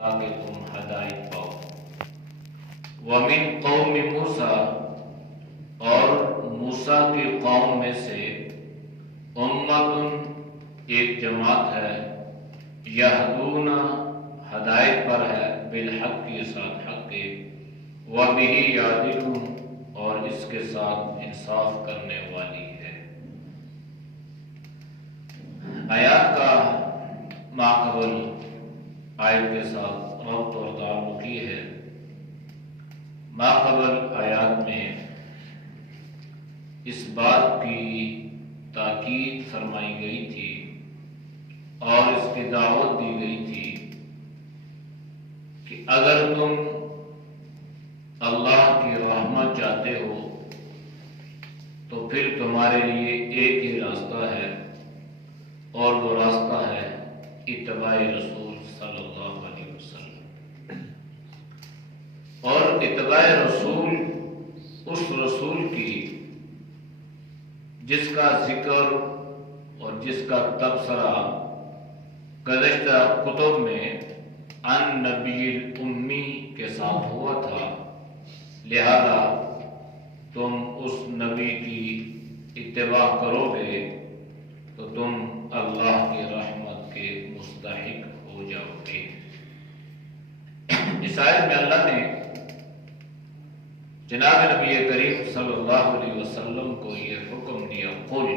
تاکہ تم ہدایت پاؤ۔ وَمِن قَوْمِ موسیٰ، اور موسیٰ کی قوم میں سے امت ایک جماعت ہے، یہدون ہدایت پر ہے، بالحق کے ساتھ حق کے، وَبِهِ یعدلون اور اس کے ساتھ انصاف کرنے والی ہے۔ آیات کا ماقبل آیت کے ساتھ ربط اور تعلق یہ ہے، ماقبل آیات میں اس بات کی تاکید فرمائی گئی تھی اور اس کی دعوت دی گئی تھی کہ اگر تم اللہ کی رحمت چاہتے ہو تو پھر تمہارے لیے ایک ہی راستہ ہے، اور وہ راستہ ہے اتباع رسول صلی اللہ علیہ وسلم۔ اور اتباع رسول اس رسول کی جس کا ذکر اور جس کا تبصرہ گزشتہ کتب میں ان نبی الامی کے ساتھ ہوا تھا، لہذا تم اس نبی کی اتباع کرو گے تو تم اللہ کی رحمت کے مستحق ہو جاؤ گے۔ اس آیت میں اللہ نے جناب نبی کریم صلی اللہ علیہ وسلم کو یہ حکم دیا، قل،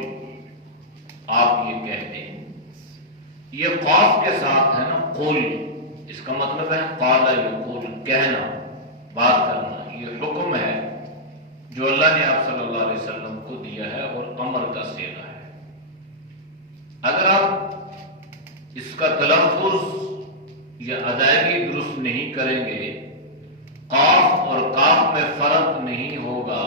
آپ یہ کہہ دیں۔ یہ قاف کے ساتھ ہے نا، قل، اس کا مطلب ہے قال یقول، کہنا، بات کرنا۔ یہ حکم ہے جو اللہ نے آپ صلی اللہ علیہ وسلم کو دیا ہے اور امر کا صیغہ ہے۔ اگر آپ اس کا تلفظ یا ادائیگی درست نہیں کریں گے، قاف اور کاف میں فرق نہیں ہوگا،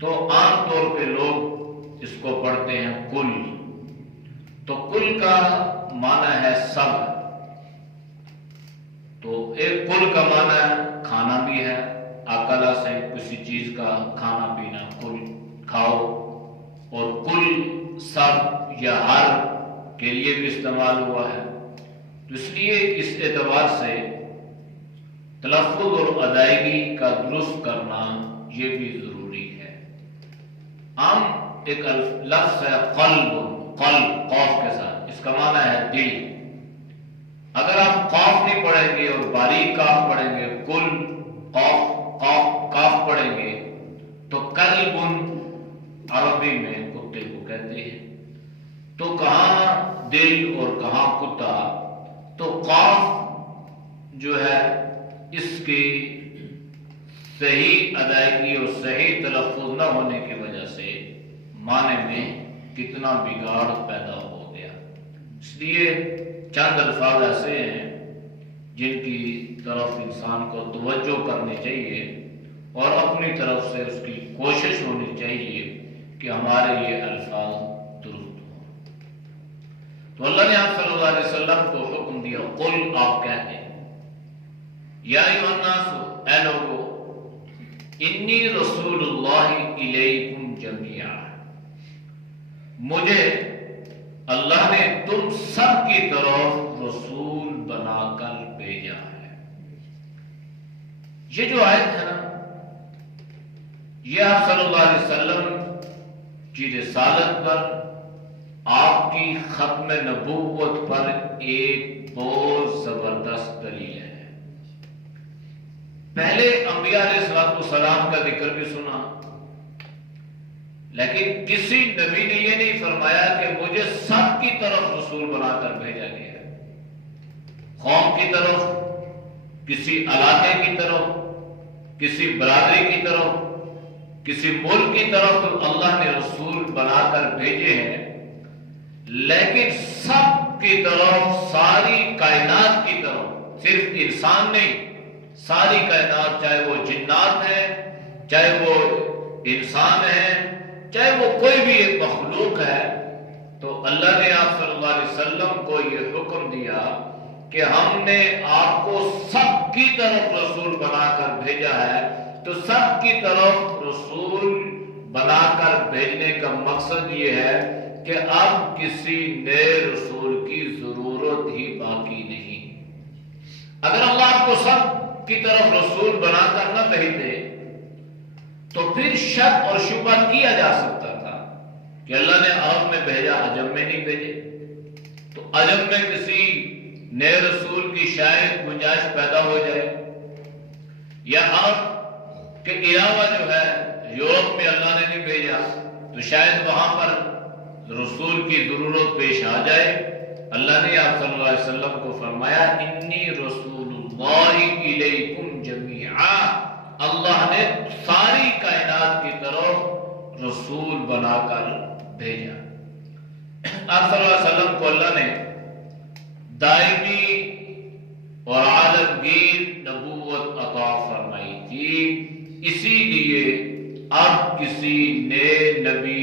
تو عام طور پہ لوگ اس کو پڑھتے ہیں کل۔ تو کل کا معنی ہے سب، تو ایک کل کا معنی ہے کھانا بھی ہے، اکلا سے کسی چیز کا کھانا پینا، کل کھاؤ، اور کل سب یا ہر کے لیے بھی استعمال ہوا ہے۔ تو اس لیے اس اعتبار سے تلفظ اور ادائیگی کا درست کرنا یہ بھی ضروری ہے۔ عام ایک لفظ ہے قلب، قلب قاف کے ساتھ، اس کا معنی ہے دل۔ اگر آپ قاف نہیں پڑھیں گے اور باریک کاف پڑھیں گے، کل قاف قاف کاف پڑھیں گے، تو قلب عربی میں کتے کو کہتے ہیں۔ تو کہاں دل اور کہاں کتا؟ تو قاف جو ہے اس کی صحیح ادائیگی اور صحیح تلفظ نہ ہونے کی وجہ سے معنی میں کتنا بگاڑ پیدا ہو گیا۔ اس لیے چند الفاظ ایسے ہیں جن کی طرف انسان کو توجہ کرنی چاہیے اور اپنی طرف سے اس کی کوشش ہونی چاہیے کہ ہمارے یہ الفاظ درست ہوں۔ تو اللہ نے آپ صلی اللہ علیہ وسلم کو حکم دیا، قل، آپ کہہ دیں، یا ایھا الناس، اے لوگو، انی رسول اللہ الیکم جمیعا، مجھے اللہ نے تم سب کی طرف رسول بنا کر بھیجا ہے۔ یہ جو آیت ہے نا، یہ آپ صلی اللہ علیہ وسلم کی رسالت پر، آپ کی ختم نبوت پر ایک بہت زبردست دلیل ہے۔ پہلے انبیاء علیہ السلام کا ذکر بھی سنا، لیکن کسی نبی نے یہ نہیں فرمایا کہ مجھے سب کی طرف رسول بنا کر بھیجا گیا ہے۔ قوم کی طرف، کسی علاقے کی طرف، کسی برادری کی طرف، کسی ملک کی طرف تو اللہ نے رسول بنا کر بھیجے ہیں، لیکن سب کی طرف، ساری کائنات کی طرف، صرف انسان نہیں، ساری کائنات، چاہے وہ جنات ہیں، چاہے وہ انسان ہیں، چاہے وہ کوئی بھی ایک مخلوق ہے، تو اللہ نے آپ صلی اللہ علیہ وسلم کو یہ حکم دیا کہ ہم نے آپ کو سب کی طرف رسول بنا کر بھیجا ہے۔ تو سب کی طرف رسول بنا کر بھیجنے کا مقصد یہ ہے کہ اب کسی نئے رسول کی ضرورت ہی باقی نہیں۔ اگر اللہ آپ کو سب کی طرف رسول بنا کر نہ بھیجتے تو پھر شک اور شبہ کیا جا سکتا تھا کہ اللہ نے عرب میں بھیجا، عجم میں نہیں بھیجے، تو عجم میں کسی نئے رسول کی شاید گنجائش پیدا ہو جائے، یا عرب کے علاوہ جو ہے یورپ میں اللہ نے نہیں بھیجا تو شاید وہاں پر رسول کی ضرورت پیش آ جائے۔ اللہ نے آپ صلی اللہ علیہ وسلم کو فرمایا انی رسول اللہ الیکم جمیعا، اللہ نے ساری کائنات کی طرف رسول بنا کر بھیجا۔ آپ صلی اللہ علیہ وسلم کو اللہ نے دائمی اور عالمگیر نبوت عطا فرمائی تھی، اسی لیے اب کسی نئے نبی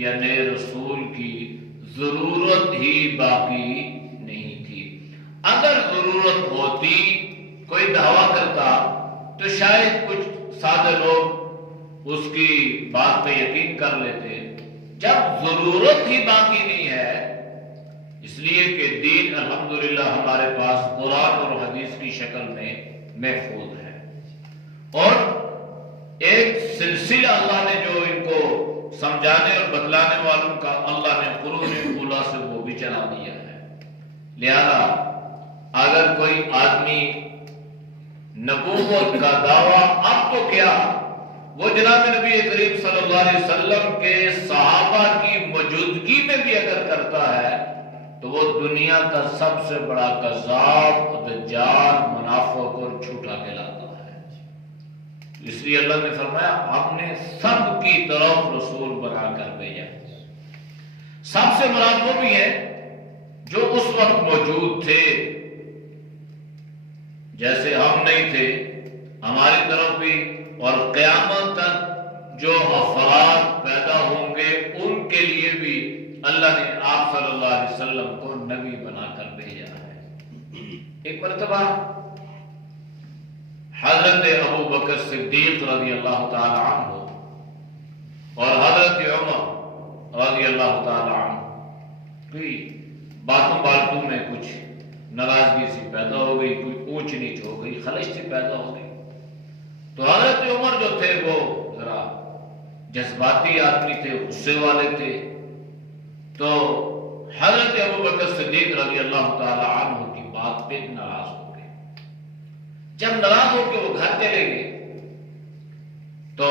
یا نئے رسول کی ضرورت ہی باقی نہیں تھی۔ اگر ضرورت ہوتی، کوئی دعویٰ کرتا تو شاید کچھ سادے لوگ اس کی بات پہ یقین کر لیتے۔ جب ضرورت ہی باقی نہیں ہے، اس لیے کہ دین الحمدللہ ہمارے پاس قرآن اور حدیث کی شکل میں محفوظ ہے، اور ایک سلسلہ اللہ نے جو ان کو سمجھانے اور بتلانے والوں کا اللہ نے قرون اولیٰ سے وہ بھی چلا دیا ہے۔ لہذا اگر کوئی آدمی نبوت کا دعویٰ اب تو کیا، وہ جناب نبی کریم صلی اللہ علیہ وسلم کے صحابہ کی موجودگی میں بھی اگر کرتا ہے تو وہ دنیا کا سب سے بڑا کذاب، دجال، منافق اور جھوٹا کہلاتا ہے۔ اس لیے اللہ نے فرمایا ہم نے سب کی طرف رسول بنا کر بھیجا۔ سب سے مراد وہ بھی ہے جو اس وقت موجود تھے، جیسے ہم نہیں تھے ہماری طرف بھی، اور قیامت تک جو افراد پیدا ہوں گے ان کے لیے بھی اللہ نے آپ صلی اللہ علیہ وسلم کو نبی بنا کر بھیجا ہے۔ ایک مرتبہ حضرت ابو بکر صدیق رضی اللہ تعالی عنہ اور حضرت عمر رضی اللہ تعالی عنہ کی باتوں باتوں میں کچھ ناراضگی سی پیدا ہو گئی، کوئی اونچ نیچ ہو گئی، خلش سی پیدا ہو گئی۔ تو حضرت عمر جو تھے وہ ذرا جذباتی آدمی تھے، غصے والے تھے، تو حضرت ابو بکر صدیق رضی اللہ تعالی عنہ کی بات پہ ناراض ہو گئے۔ جب ناراض ہو کے وہ گھر چلے گئے تو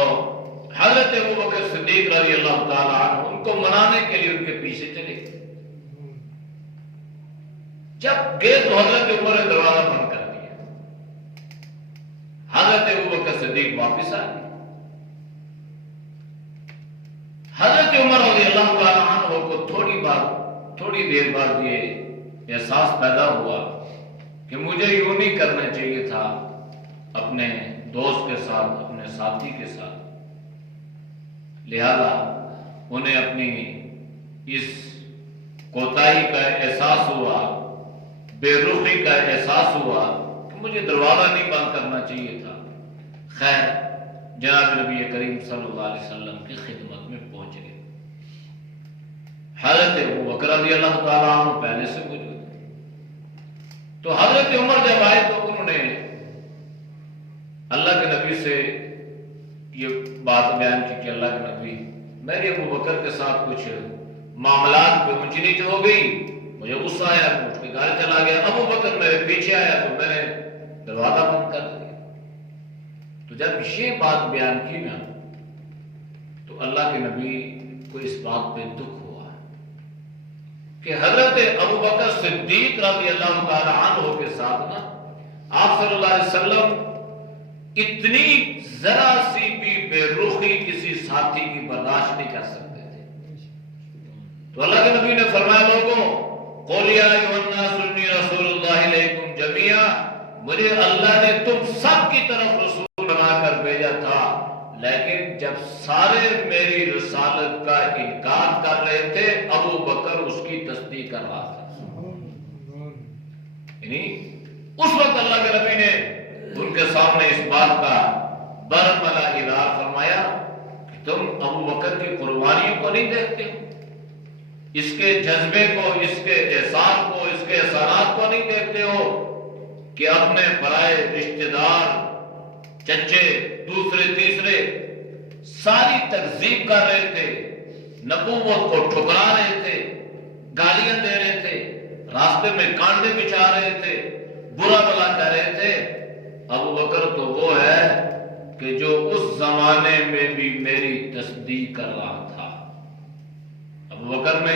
حضرت ابو بکر صدیق رضی اللہ تعالی عنہ ان کو منانے کے لیے ان کے پیچھے چلے گئے۔ جب گئے تو حضرت عمر نے دروازہ بند کر دیا، حضرت ابو بکر صدیق واپس آ گئے۔ حضرت عمر رضی اللہ تعالی عنہ کو تھوڑی دیر بعد یہ احساس پیدا ہوا کہ مجھے یوں نہیں کرنا چاہیے تھا اپنے دوست کے ساتھ، اپنے ساتھی کے ساتھ، لہذا انہیں اپنی اس کوتاہی کا احساس ہوا، بے رخی کا احساس ہوا کہ مجھے دروازہ نہیں بند کرنا چاہیے تھا۔ خیر جناب نبی کریم صلی اللہ علیہ وسلم کی خدمت میں پہنچ گئے۔ حضرت ابو بکر رضی اللہ تعالیٰ عنہ پہلے سے موجود تھے، تو حضرت عمر جب آئے تو انہوں نے اللہ کے نبی سے یہ بات بیان کی کہ اللہ کے نبی میرے ابو بکر کے ساتھ کچھ معاملات پہ اونچ نیچ ہو گئی، مجھے غصہ آیا، اٹھ کے گھر چلا گیا، ابو بکر میرے پیچھے آیا تو میں نے دروازہ بند کر دیا۔ تو جب یہ بات بیان کی نا تو اللہ کے نبی کو اس بات پہ دکھ ہوا کہ حضرت ابو بکر صدیق رضی اللہ تعالی عنہ کے ساتھ نا آپ صلی اللہ علیہ وسلم اتنی ذرا سی بھی بے رخی کسی ساتھی کی برداشت نہیں کر سکتے تھے۔ تو اللہ کے نبی نے فرمایا لوگوں قُلْ يَا أَيُّهَا النَّاسُ إِنِّي رَسُولُ اللَّهِ إِلَيْكُمْ جَمِيعًا، مجھے اللہ نے تم سب کی طرف رسول بنا کر بھیجا تھا، لیکن جب سارے میری رسالت کا انکار کر رہے تھے ابو بکر اس کی تصدیق کر رہا تھا۔ یعنی اس وقت اللہ کے نبی نے ان کے سامنے اس بات کا برملا اظہار فرمایا کہ تم ابو بکر کی قربانیوں کو نہیں دیکھتے ہو، اس کے جذبے کو، اس کے احسان کو، اس کے احسانات کو نہیں دیکھتے ہو کہ اپنے برائے رشتہ دار، چچے، دوسرے تیسرے ساری تکذیب کر رہے تھے، نبوت کو ٹھکرا رہے تھے، گالیاں دے رہے تھے، راستے میں کانٹے بچھا رہے تھے، برا بھلا کہہ رہے تھے، ابو بکر تو وہ ہے کہ جو اس زمانے میں بھی میری تصدیق کر رہا تھا۔ ابو بکر نے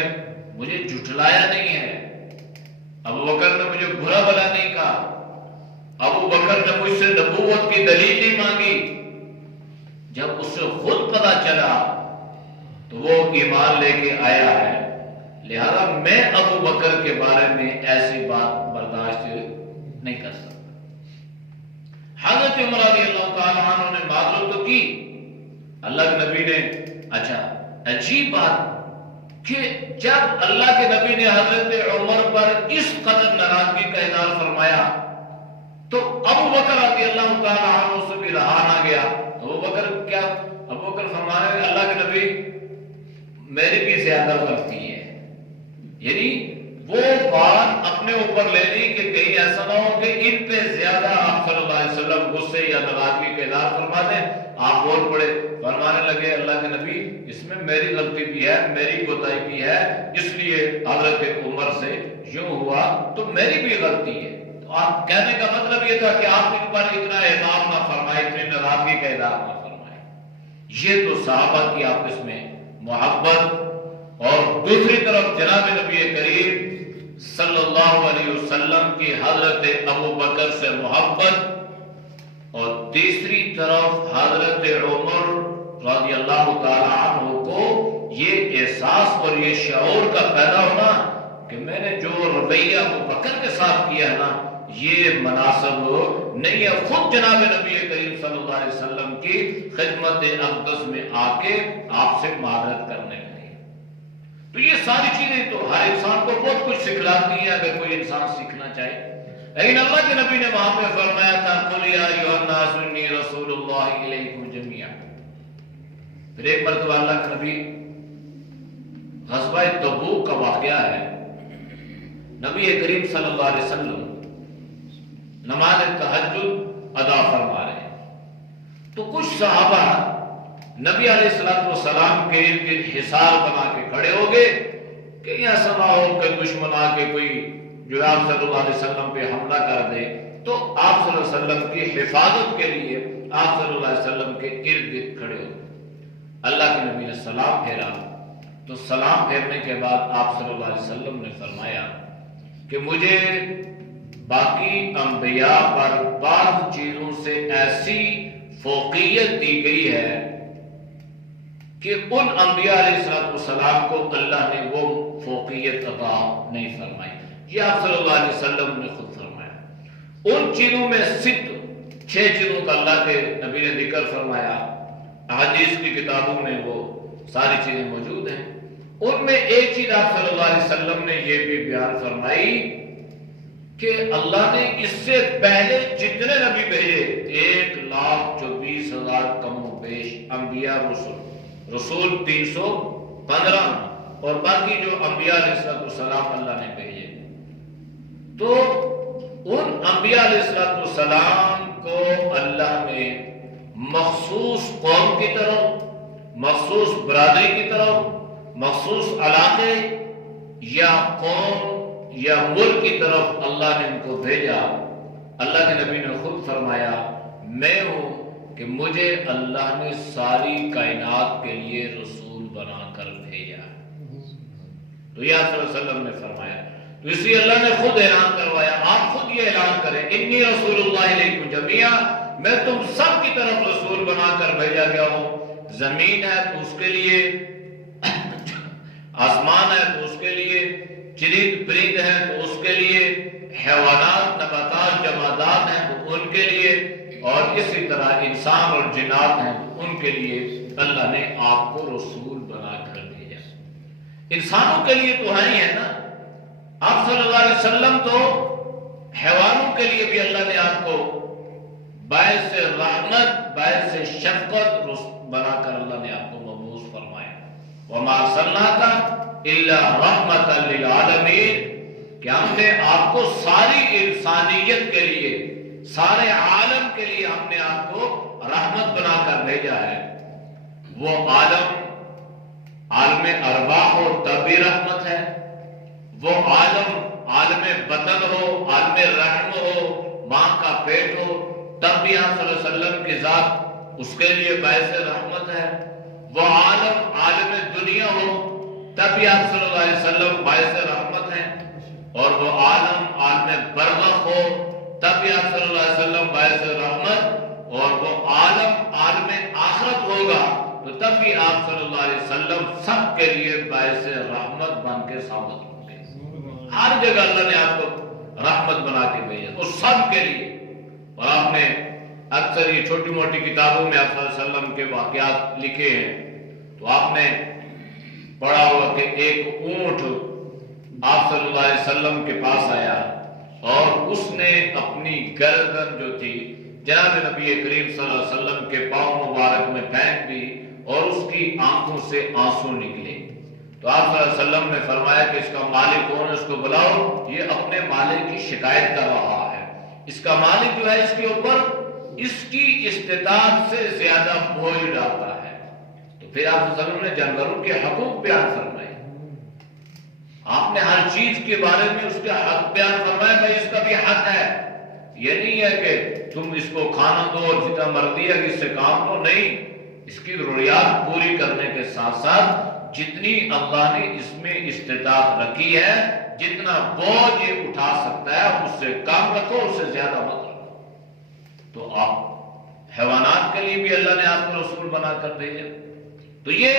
مجھے جھٹلایا نہیں ہے، ابو بکر نے مجھے برا بھلا نہیں کہا، ابو بکر نے مجھ سے نبوت کی دلیل نہیں مانگی۔ جب اس سے خود پتہ چلا تو وہ ایمان لے کے آیا ہے، لہذا میں ابو بکر کے بارے میں ایسی بات برداشت نہیں کر سکتا۔ حضرت عمر رضی اللہ تعالیٰ عنہ نے معذرت تو کی، اللہ کے نبی نے اچھا عجیب بات کہ جب اللہ کے نبی نے حضرت عمر پر اس قدر ناراضگی کا اظہار فرمایا تو ابو بکر رضی اللہ تعالیٰ عنہ سے بھی رہا نہ گیا۔ ابو بکر کیا؟ ابو بکر فرمانے لگے اللہ کے نبی میری بھی زیادہ غلطی ہے، یعنی وہ بات اپنے اوپر لے لی کہ کہیں ایسا نہ ہو کہ ان پہ زیادہ آپ صلی اللہ علیہ وسلم غصے یا ناراضگی کا اظہار فرما دیں۔ آپ بول پڑے، فرمانے لگے اللہ کے نبی اس میں میری غلطی بھی ہے، میری کوتاہی بھی ہے، اس لیے حضرت عمر سے یوں ہوا تو میری بھی غلطی ہے۔ تو آپ کہنے کا مطلب یہ تھا کہ آپ ان پر اتنا اعلان نہ فرمائے، اتنی ناراضگی کا اظہار نہ فرمائے۔ یہ تو صحابہ کی آپس میں محبت، اور دوسری طرف جناب نبی کریم صلی اللہ علیہ وسلم کی حضرت ابو بکر سے محبت، اور تیسری طرف حضرت عمر رضی اللہ تعالی عنہ کو یہ احساس اور یہ شعور کا پیدا ہونا کہ میں نے جو رویہ ابو بکر کے ساتھ کیا ہے نا یہ مناسب نہیں ہے۔ خود جناب نبی کریم صلی اللہ علیہ وسلم کی خدمت اقدس میں آ کے آپ سے معذرت کرنے لگے۔ تو یہ ساری چیزیں تو ہر انسان کو بہت کچھ سکھلاتی ہیں اگر کوئی انسان سیکھنا چاہے، لیکن اللہ کے نبی نے وہاں پہ فرمایا تھا قُلْ يَا أَيُّهَا النَّاسُ إِنِّي رَسُولُ اللَّهِ إِلَيْكُمْ جَمِيعًا۔ پھر ایک مرتبہ اللہ کے نبی، غزوہ تبوک کا واقعہ ہے، نبی کریم صلی اللہ علیہ وسلم نماز تہجد ادا فرما رہے ہیں تو کچھ صحابہ نبی علیہ السلام کے ارد گرد حصار بنا کے کھڑے ہو گئے کہ ایسا نہ ہو کہ دشمن آ کے کوئی جو آپ صلی اللہ علیہ وسلم پہ حملہ کر دے، تو آپ صلی اللہ علیہ وسلم کی حفاظت کے لیے آپ صلی اللہ علیہ وسلم کے ارد گرد کھڑے ہو گئے۔ اللہ کے نبی نے سلام پھیرا تو سلام پھیرنے کے بعد آپ صلی اللہ علیہ وسلم نے فرمایا کہ مجھے باقی انبیاء پر بعض چیزوں سے ایسی فوقیت دی گئی ہے کہ ان انبیاء علیہ السلام کو اللہ نے وہ فوقیت عطا نہیں فرمائی۔ یہ آپ صلی اللہ علیہ وسلم نے خود فرمایا۔ ان چیزوں میں ست 6 چیزوں کا اللہ کے نبی نے ذکر فرمایا، احادیث کی کتابوں میں وہ ساری چیزیں موجود ہیں۔ ان میں ایک چیز آپ صلی اللہ علیہ وسلم نے یہ بھی بیان فرمائی کہ اللہ نے اس سے پہلے جتنے نبی بھیجے 1,24,000 کم و بیش انبیاء رسول 315 اور باقی جو انبیاء علیہ السلام اللہ نے بھیجے، تو ان انبیاء علیہ السلام کو اللہ نے مخصوص قوم کی طرف، مخصوص برادری کی طرف، مخصوص علاقے یا قوم یا ملک کی طرف اللہ نے ان کو بھیجا۔ اللہ کے نبی نے خود فرمایا میں ہوں کہ مجھے اللہ نے ساری کائنات کے لیے رسول بنا کر بھیجا۔ تو یا صلی اللہ علیہ وسلم نے فرمایا، تو اس لیے اللہ نے خود اعلان کروایا، آپ خود یہ اعلان کریں انی رسول اللہ علیکم جمیعا، میں تم سب کی طرف رسول بنا کر بھیجا گیا ہوں۔ زمین ہے تو اس کے لیے، آسمان ہے تو اس کے لیے، چرند پرند ہیں تو اس کے لیے، حیوانات نباتات جمادات ہیں تو ان کے لیے، اور اسی طرح انسان اور جنات ہیں تو ان کے لیے اللہ نے آپ کو رسول بنا کر بھیجا۔ انسانوں کے لیے تو ہے نا، آپ صلی اللہ علیہ وسلم تو حیوانوں کے لیے بھی اللہ نے آپ کو باعث رحمت، باعث شفقت بنا کر اللہ نے آپ کو مبعوث فرمایا۔ وَمَا أَرْسَلْنَاكَ إِلَّا رَحْمَةً لِلْعَالَمِينَ، کہ ہم نے آپ کو ساری انسانیت کے لیے، سارے عالم کے لیے ہم نے آپ کو رحمت بنا کر بھیجا ہے۔ وہ عالم ارواح ہو تب بھی رحمت ہے، وہ عالم بدن ہو، عالم رحم ہو، ماں کا پیٹ ہو، تب بھی آپ صلی اللہ علیہ وسلم کی ذات اس کے لیے باعث رحمت ہے۔ وہ عالم دنیا ہو، تب بھی آپ صلی اللہ علیہ وسلم باعث رحمت ہیں، اور وہ عالم برزخ ہو، تب بھی آپ صلی اللہ علیہ وسلم باعث رحمت، اور وہ عالم آخرت ہوگا تو تب بھی آپ صلی اللہ علیہ وسلم سب کے لیے باعث رحمت بن کے ثابت ہوں گے۔ ہر جگہ اللہ نے آپ کو رحمت بنا کے بھیجا، اور سب کے لیے۔ اور آپ نے اکثر یہ چھوٹی موٹی کتابوں میں آپ صلی اللہ علیہ وسلم کے واقعات لکھے ہیں، تو آپ نے پڑھا ہوا کہ ایک اونٹ آپ صلی اللہ علیہ وسلم کے پاس آیا، اور اس نے اپنی گردن جو تھی جناب نبی کریم صلی اللہ علیہ وسلم کے پاؤں مبارک میں پھینک دی، اور اس کی آنکھوں سے آنسو نکلے۔ تو آپ صلی اللہ علیہ وسلم نے فرمایا کہ اس کا مالک کون ہے، اس کو بلاؤ، یہ اپنے مالک کی شکایت کر رہا ہے۔ اس کا مالک جو ہے اس کے اوپر اس کی استطاعت سے زیادہ بوجھ ڈالتا ہے۔ تو پھر آپ صلی اللہ علیہ وسلم نے جانوروں کے حقوق بیان فرمائے، آپ نے ہر چیز کے بارے میں اس کا حق بیان فرمایا، بھائی اس کا بھی حق ہے۔ یہ نہیں ہے کہ تم اس کو کھانا دو اور جتنا مرضی ہے اس سے کام لو، نہیں، اس کی ضروریات پوری کرنے کے ساتھ ساتھ جتنی اللہ نے اس میں استطاعت رکھی ہے، جتنا بوجھ یہ اٹھا سکتا ہے اس سے کم رکھو، اس سے زیادہ مت رکھو۔ تو آپ حیوانات کے لیے بھی اللہ نے آپ کو رسول بنا کر بھیجا۔ تو یہ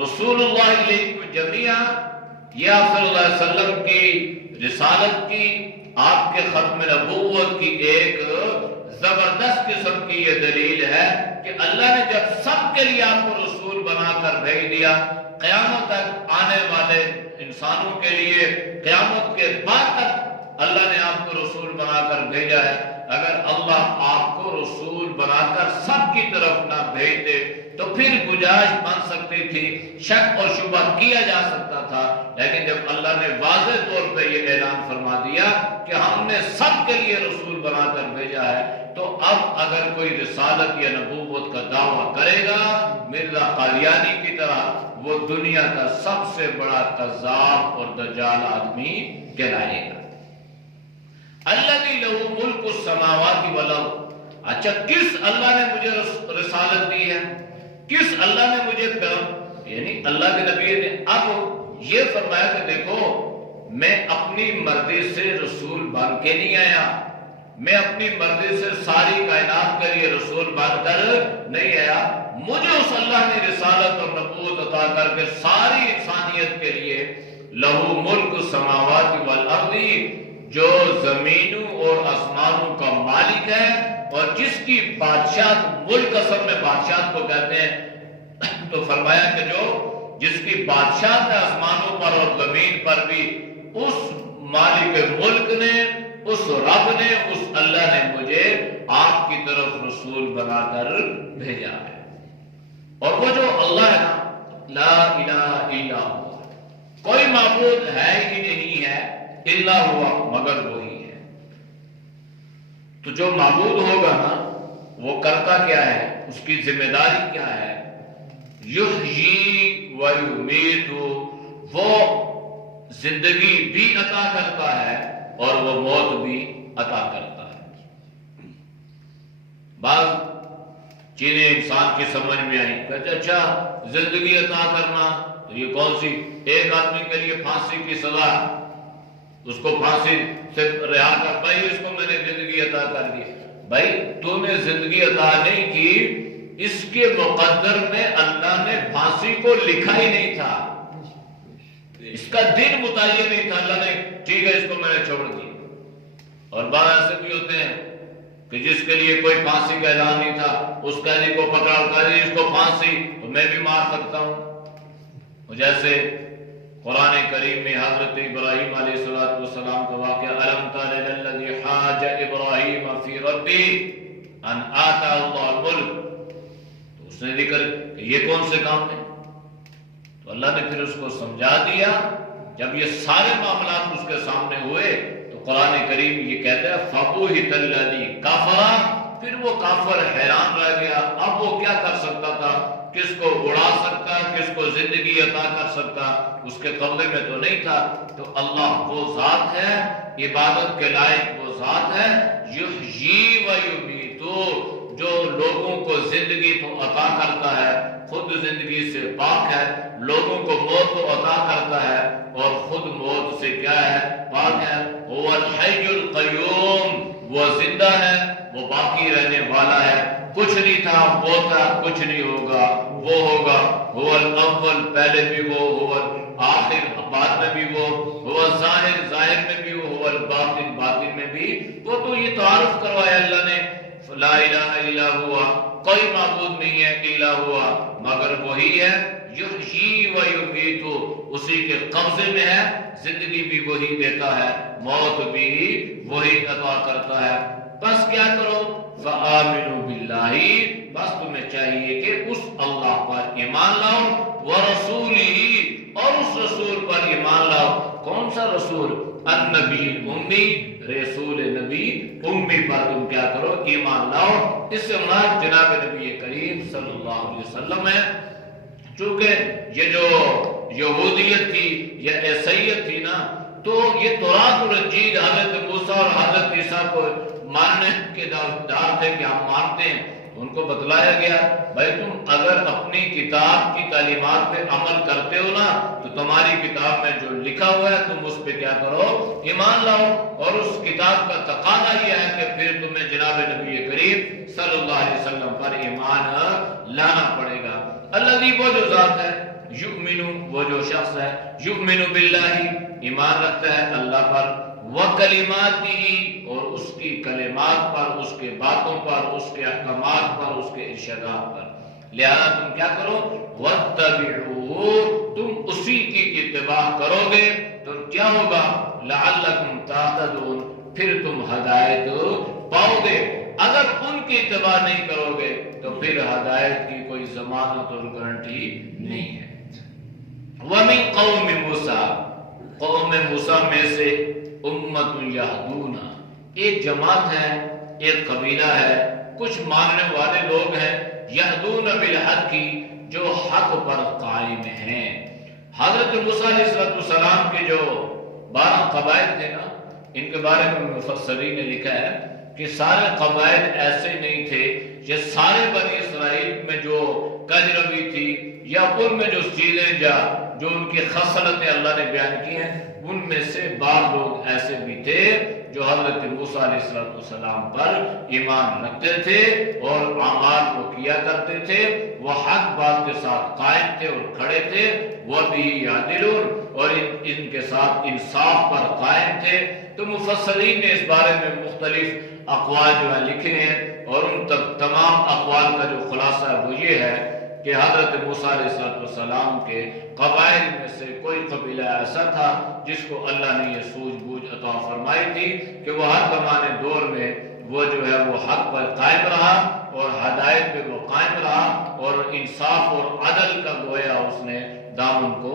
رسول اللہ علیہ جمیعہ، یہ آپ صلی اللہ علیہ وسلم کی رسالت کی، آپ کے ختم نبوت کی ایک زبردست قسم کی یہ دلیل ہے کہ اللہ نے جب سب کے لیے آپ کو رسول بنا کر بھیج دیا، قیامت تک آنے والے انسانوں کے لیے، قیامت کے بعد تک اللہ نے آپ کو رسول بنا کر بھیجا ہے۔ اگر اللہ آپ کو رسول بنا کر سب کی طرف نہ بھیجتے تو پھر گنجائش بن سکتی تھی، شک اور شبہ کیا جا سکتا تھا، لیکن جب اللہ نے واضح طور پہ یہ اعلان فرما دیا کہ ہم نے سب کے لیے رسول بنا کر بھیجا ہے، تو اب اگر کوئی رسالت یا نبوت کا دعویٰ کرے گا مرزا قادیانی کی طرح، وہ دنیا کا سب سے بڑا کذاب اور دجال آدمی کہلائے گا۔ الذی لہ ملک السماوات والارض، اچھا کس اللہ نے مجھے رسالت دی ہے، کس اللہ نے مجھے یعنی اللہ کے نبی نے اب یہ فرمایا کہ دیکھو میں اپنی مرضی سے رسول بن کے نہیں آیا، میں اپنی مرضی سے ساری کائنات کے لیے رسول بن کر نہیں آیا، مجھے اس اللہ نے رسالت اور نبوت عطا کر کے ساری انسانیت کے لیے لہو ملک السماوات والارض، جو زمینوں اور آسمانوں کا مالک ہے اور جس کی بادشاہت، ملک اصل میں بادشاہت کو کہتے ہیں، تو فرمایا کہ جو جس کی بادشاہت ہے آسمانوں پر اور زمین پر بھی، اس مالک ملک نے، اس رب نے، اس اللہ نے مجھے آپ کی طرف رسول بنا کر بھیجا ہے۔ اور وہ جو اللہ ہے نا، لا الہ الا ہوا، کوئی معبود ہے ہی نہیں ہے الا ہوا، مگر وہی ہے۔ تو جو معبود ہوگا نا وہ کرتا کیا ہے، اس کی ذمہ داری کیا ہے، یحیی و یمیت، وہ زندگی بھی عطا کرتا ہے اور وہ موت بھی عطا کرتا ہے۔ بعض چیزیں انسان کی سمجھ میں آئی، کہتے اچھا زندگی عطا کرنا تو یہ کون سی، ایک آدمی کے لیے پھانسی کی سزا، اس کو پھانسی سے رہا کر، بھائی اس کو میں نے زندگی عطا کر دی۔ بھائی تو نے زندگی عطا نہیں کی، اس کے مقدر میں اللہ نے پھانسی کو لکھا ہی نہیں تھا، اس کا دن متعین نہیں تھا، اللہ نے ٹھیک ہے اس کو میں نے چھوڑ دی۔ اور بعض ایسے بھی ہوتے ہیں کہ جس کے لیے کوئی پھانسی کا اعلان نہیں تھا، اس قیدی کو پکڑا کر اس کو پھانسی، تو میں بھی مار سکتا ہوں۔ جیسے قرآن کریم میں حضرت ابراہیم علیہ السلام کا واقعہ، الم تر الی الذی حاج ابراہیم فی ربہ ان آتاہ اللہ الملک، تو اس نے ذکر کہ یہ کون سے کام ہے، تو اللہ نے پھر اس کو سمجھا دیا جب یہ سارے معاملات اس کے سامنے ہوئے تو قرآن کریم یہ کہتا ہے فَبُهِتَ الَّذِي كَفَرَ، پھر وہ کافر حیران رہ گیا، اب وہ کیا کر سکتا تھا، کس کو اڑا سکتا، کس کو زندگی عطا کر سکتا، اس کے قبضے میں تو نہیں تھا۔ تو اللہ وہ ذات ہے، عبادت کے لائق وہ ذات ہے، یحیی و یمیت، جو لوگوں کو زندگی تو عطا کرتا ہے، خود زندگی سے پاک ہے، لوگوں کو موت تو عطا کرتا ہے اور خود موت سے کیا ہے، پاک ہے۔ هو الحی القیوم، وہ زندہ ہے، وہ باقی رہنے والا ہے، کچھ نہیں تھا وہ تھا، کچھ نہیں ہوگا وہ ہوگا۔ هو الاول، پہلے بھی وہ، هو الآخر، بعد میں بھی وہ، هو الظاہر، ظاہر میں بھی وہ، هو الباطن، باطن میں بھی وہ۔ تو یہ تعارف کروایا اللہ نے، لا الہ الا ہوا، کوئی معبود نہیں ہے الا ہوا مگر وہی ہے، یحیی و یمیت، اسی کے قبضے میں ہے، زندگی بھی وہی دیتا ہے، موت بھی وہی عطا کرتا ہے۔ بس کیا کرو، فآمنوا باللہ، بس تمہیں چاہیے کہ اس اللہ پر ایمان لاؤ، ورسولہ، اور اس رسول پر ایمان لاؤ۔ کون سا رسول؟ النبی امی، رسول نبی امی پر تم کیا کرو، ایمان لاؤ۔ اس سے مراد جناب نبی کریم صلی اللہ علیہ وسلم ہے۔ چونکہ یہ جو یہودیت تھی یا عیسائیت تھی نا، تو یہ تورات اور انجیل حضرت موسیٰ اور حضرت عیسیٰ کو ماننے کے دار تھے کہ ہم مانتے ہیں، ان کو بتلایا گیا بھائی تم اگر اپنی کتاب کی تعلیمات پہ عمل کرتے ہو نا تو تمہاری کتاب میں جو لکھا ہوا ہے تم اس پہ کیا کرو، ایمان لاؤ۔ اور اس کتاب کا تقاضا یہ ہے کہ پھر تمہیں جناب نبی کریم صلی اللہ علیہ وسلم پر ایمان لانا پڑے گا۔ الذی، وہ جو ذات ہے، یؤمن، وہ جو شخص ہے، یؤمن باللہ، ایمان رکھتا ہے اللہ پر، وکلماتہ، اور اس کی کلمات پر، اس کے باتوں پر، اس کے احکامات پر، اس کے ارشادات پر۔ لہذا تم کیا کرو، واتبعوہ، تم اسی کی اتباع کرو گے تو کیا ہوگا، لعلکم تہتدون، پھر تم ہدایت پاؤ گے۔ اگر ان کی اتباع نہیں کرو گے تو پھر ہدایت کی کوئی ضمانت اور گارنٹی نہیں ہے۔ وَمِن قَوْمِ مُوسَىٰ، قوم موسیٰ میں سے امت یہدون، ایک جماعت ہے، ایک قبیلہ ہے، کچھ ماننے والے لوگ ہیں، یہدون بالحق کی، جو حق پر قائم ہیں۔ حضرت موسیٰ علیہ السلام کے جو 12 قبائل تھے نا، ان کے بارے میں مفسرین نے لکھا ہے کہ سارے قبائل ایسے نہیں تھے، یہ سارے بنی اسرائیل میں جو کجروی تھی یا ان میں جو چیزیں جو ان کی خصلتیں اللہ نے بیان کی ہیں، ان میں سے بعض لوگ ایسے بھی تھے جو حضرت موسیٰ علیہ السلام پر ایمان رکھتے تھے اور اعمال کو کیا کرتے تھے، وہ حق بات کے ساتھ قائم تھے اور کھڑے تھے، وہ بھی یعدلون، اور ان کے ساتھ انصاف پر قائم تھے۔ تو مفسرین نے اس بارے میں مختلف اقوال جو ہیں لکھے ہیں، اور ان تمام اقوال کا جو خلاصہ ہے وہ یہ ہے کہ حضرت موسیٰ علیہ السلام کے قبائل میں سے کوئی قبیلہ ایسا تھا جس کو اللہ نے یہ سوجھ بوجھ عطا فرمائی تھی کہ وہ ہر زمانے دور میں وہ جو ہے وہ حق پر قائم رہا اور ہدایت پہ وہ قائم رہا، اور انصاف اور عدل کا گویا اس نے دامن کو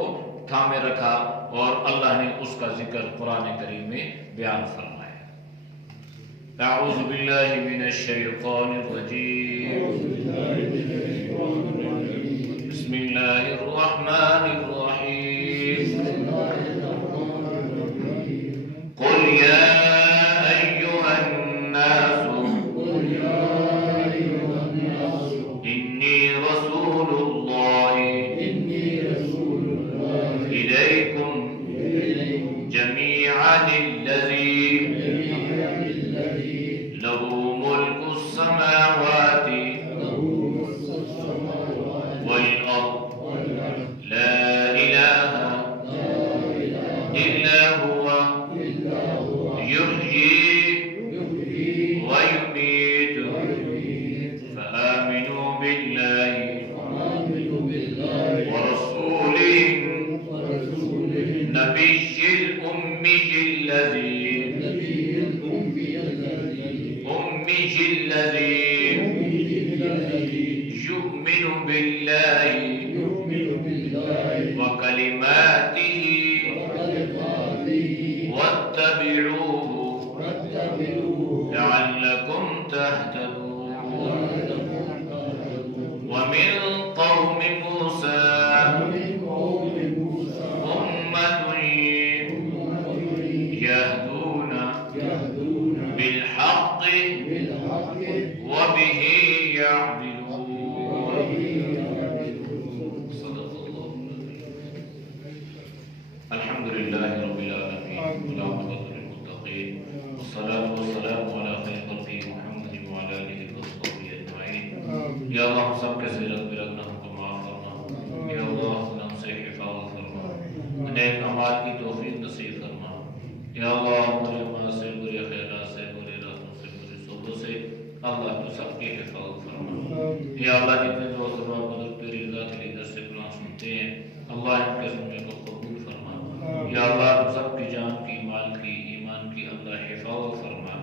تھامے رکھا، اور اللہ نے اس کا ذکر قرآن کریم میں بیان فرمایا۔ اعوذ باللہ من الشیطان الرجیم، بسم اللہ الرحمن الرحیم، قل یا ایہا الناس انی رسول اللہ الیکم جمیعا الذی لہ ملک السماوات والأرض لا إله إلا هو يحيي ويميت فآمنوا بالله ورسوله النبي الأمي الذي يؤمن بالله وكلماته تهتدوا ومن قوم موسى أمة يهدون بالحق وبه يعدلون. صدق الله العظيم. الحمد لله رب العالمين والعاقبة للمتقين والصلاة والسلام على خير خلقه محمد وعلى آله وصحبه أجمعين. یا اللہ ہم سب کے زیرت برکنا ہم کو معاف فرما. یا اللہ ہم سے حفاظت فرما. نیک اعمال کی توفیق نصیب فرما. یا اللہ برے ماں سے، برے خیالات سے، برے راتوں سے، برے صبح سے اللہ تو سب کی حفاظت فرما. یا اللہ جتنے دوست و بزرگ تیری رضا کے لیے درس قرآن سنتے ہیں اللہ ان کے سننے کو قبول فرما. یا اللہ تو سب کی جان کی، مال کی، ایمان کی اللہ حفاظت فرما.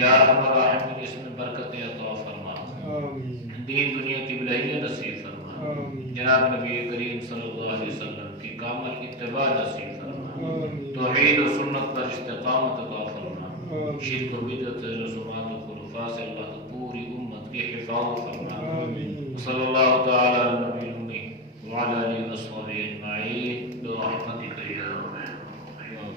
یا ارحم الراحمین اس میں برکتیں عطا فرما. دین دنیا کی بھلائیاں نصیب فرما. جناب نبی کریم صلی اللہ علیہ وسلم کی کامل اتباع نصیب فرما. توحید و سنت پر استقامت عطا فرما. شرک و بدعت رسومات و خرافات سے اللہ تو پوری امت کی حفاظت فرما. صلی اللہ تعالی علی نبی الامی وعلی آلہ وصحبہ اجمعین برحمتک یا ارحم الراحمین.